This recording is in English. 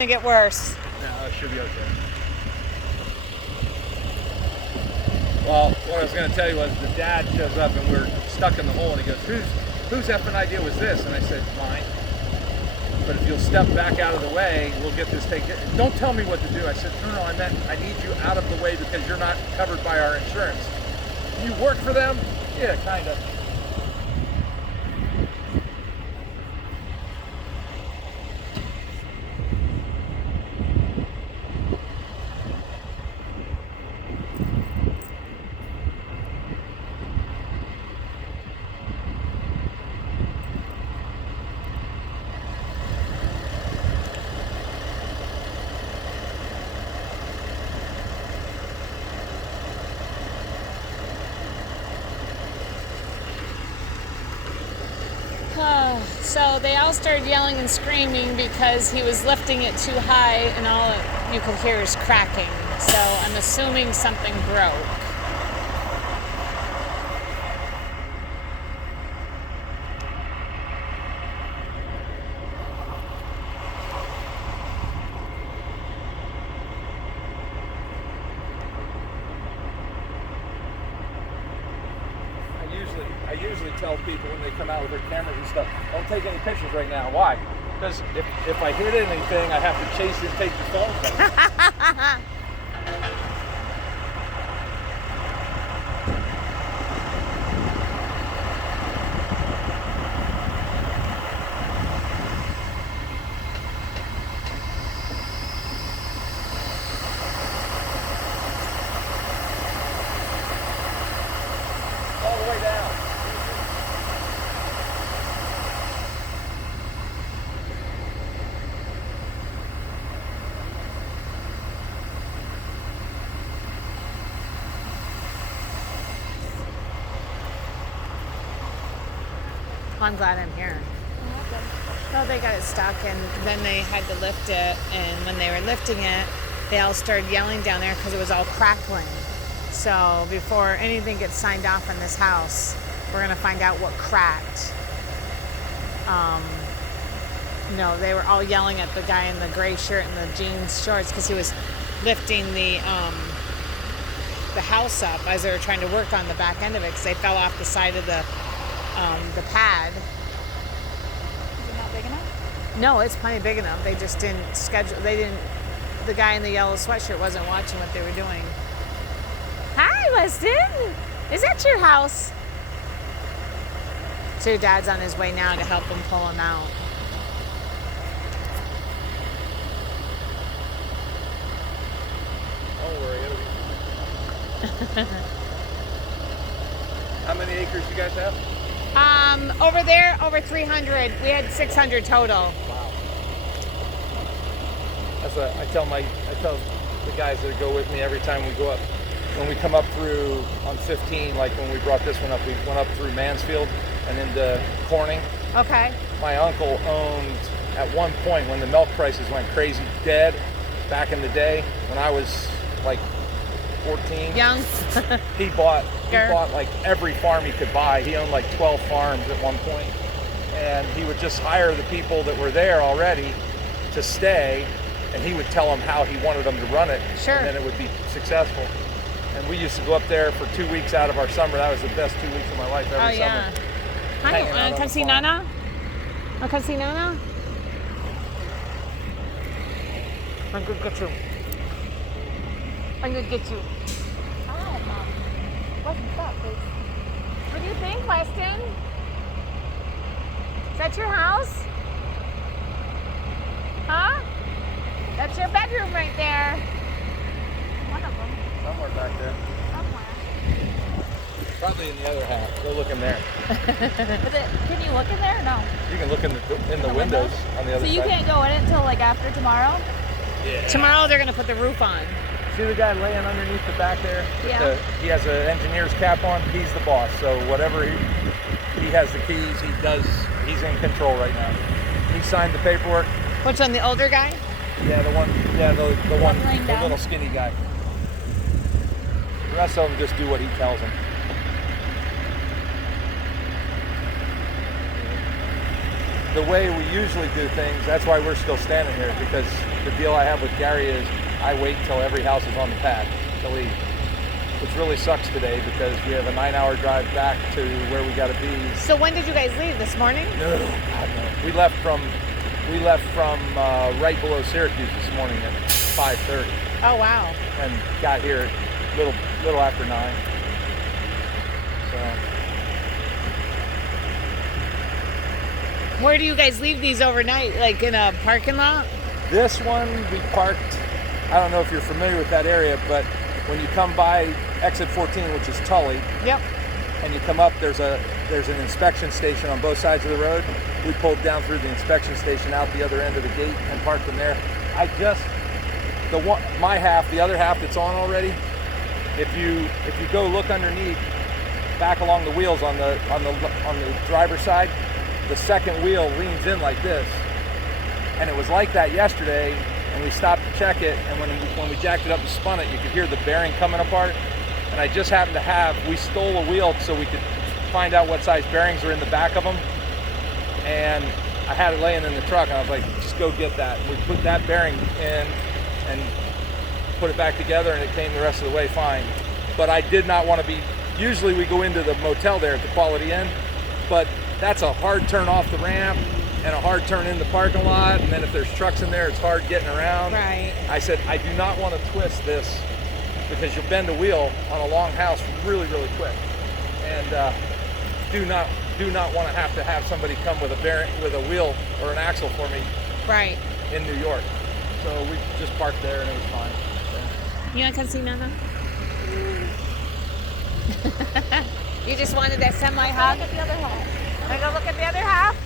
Gonna get worse. No, it should be okay. Well, what I was going to tell you was the dad shows up and we're stuck in the hole and he goes, whose effing idea was this? And I said, mine. But if you'll step back out of the way, we'll get this taken. Don't tell me what to do. I said, no, I meant I need you out of the way because you're not covered by our insurance. You work for them? Yeah, kind of. So they all started yelling and screaming because he was lifting it too high and all you could hear is cracking. So I'm assuming something broke. I usually tell people when they come out with their cameras and stuff, don't take any pictures right now. Why? Because if I hit anything, I have to chase you and take your phone back. All the way down. I'm glad I'm here. Well, they got it stuck and then they had to lift it. And when they were lifting it, they all started yelling down there because it was all crackling. So before anything gets signed off on this house, we're going to find out what cracked. They were all yelling at the guy in the gray shirt and the jeans shorts because he was lifting the house up as they were trying to work on the back end of it because they fell off the side of the pad. Is it not big enough? No, it's plenty big enough. They just didn't schedule. The guy in the yellow sweatshirt wasn't watching what they were doing. Hi, Weston. Is that your house? So your dad's on his way now to help him pull him out. Don't worry. How many acres you guys have? Over there, over 300. We had 600 total. Wow. That's what I tell the guys that go with me every time we go up. When we come up through on 15, like when we brought this one up, we went up through Mansfield and into Corning. Okay. My uncle owned, at one point when the milk prices went crazy dead, back in the day, when I was like 14. Young. He bought like every farm he could buy. He owned like 12 farms at one point. And he would just hire the people that were there already to stay, and he would tell them how he wanted them to run it. Sure. And then it would be successful. And we used to go up there for 2 weeks out of our summer. That was the best 2 weeks of my life every summer. Hi, Hanging out on come the see farm. Nana? Want to come see Nana? I'm gonna get you. I'm gonna get you. Hi, Mom. What's up, please? What do you think, Weston? Is that your house? Huh? That's your bedroom right there. One of them. Somewhere back there. Somewhere. Probably in the other half. Go look in there. Can you look in there? No. You can look in the windows on the other So side. you can't go in until like after tomorrow? Yeah. Tomorrow they're gonna put the roof on. See the guy laying underneath the back there? Yeah. He has an engineer's cap on. He's the boss. So whatever he has the keys. He's in control right now. He signed the paperwork. Which one, the older guy? Yeah, the one. Yeah, the one. laying The down? little skinny guy. The rest of them just do what he tells them. the way we usually do things, that's why we're still standing here, because the deal I have with Gary is I wait until every house is on the pad to leave, which really sucks today because we have a 9-hour drive back to where we got to be. So when did you guys leave? This morning? No, God, no. We left from right below Syracuse this morning at 5:30 Oh, wow. and got here little after 9. So Where do you guys leave these overnight? Like in a parking lot? this one we parked. I don't know if you're familiar with that area, but when you come by exit 14, which is Tully, Yep. and you come up, there's an inspection station on both sides of the road. We pulled down through the inspection station out the other end of the gate and parked them there. My half, the other half that's on already. If you go look underneath, back along the wheels on the driver's side, the second wheel leans in like this, and it was like that yesterday. And we stopped to check it, and when we jacked it up and spun it, you could hear the bearing coming apart. And I just happened to we stole a wheel so we could find out what size bearings are in the back of them. And I had it laying in the truck, and I was like, just go get that. We put that bearing in and put it back together, and it came the rest of the way fine. But I did not want to be, usually we go into the motel there at the Quality Inn, but that's a hard turn off the ramp and a hard turn in the parking lot, and then if there's trucks in there, it's hard getting around. Right. I said, I do not want to twist this because you'll bend a wheel on a long house really, really quick. And do not want to have somebody come with a wheel or an axle for me Right. in New York. So we just parked there and it was fine. So. You want to come see Nana? You just wanted that semi-hug? Look at the other half. Want to go look at the other half?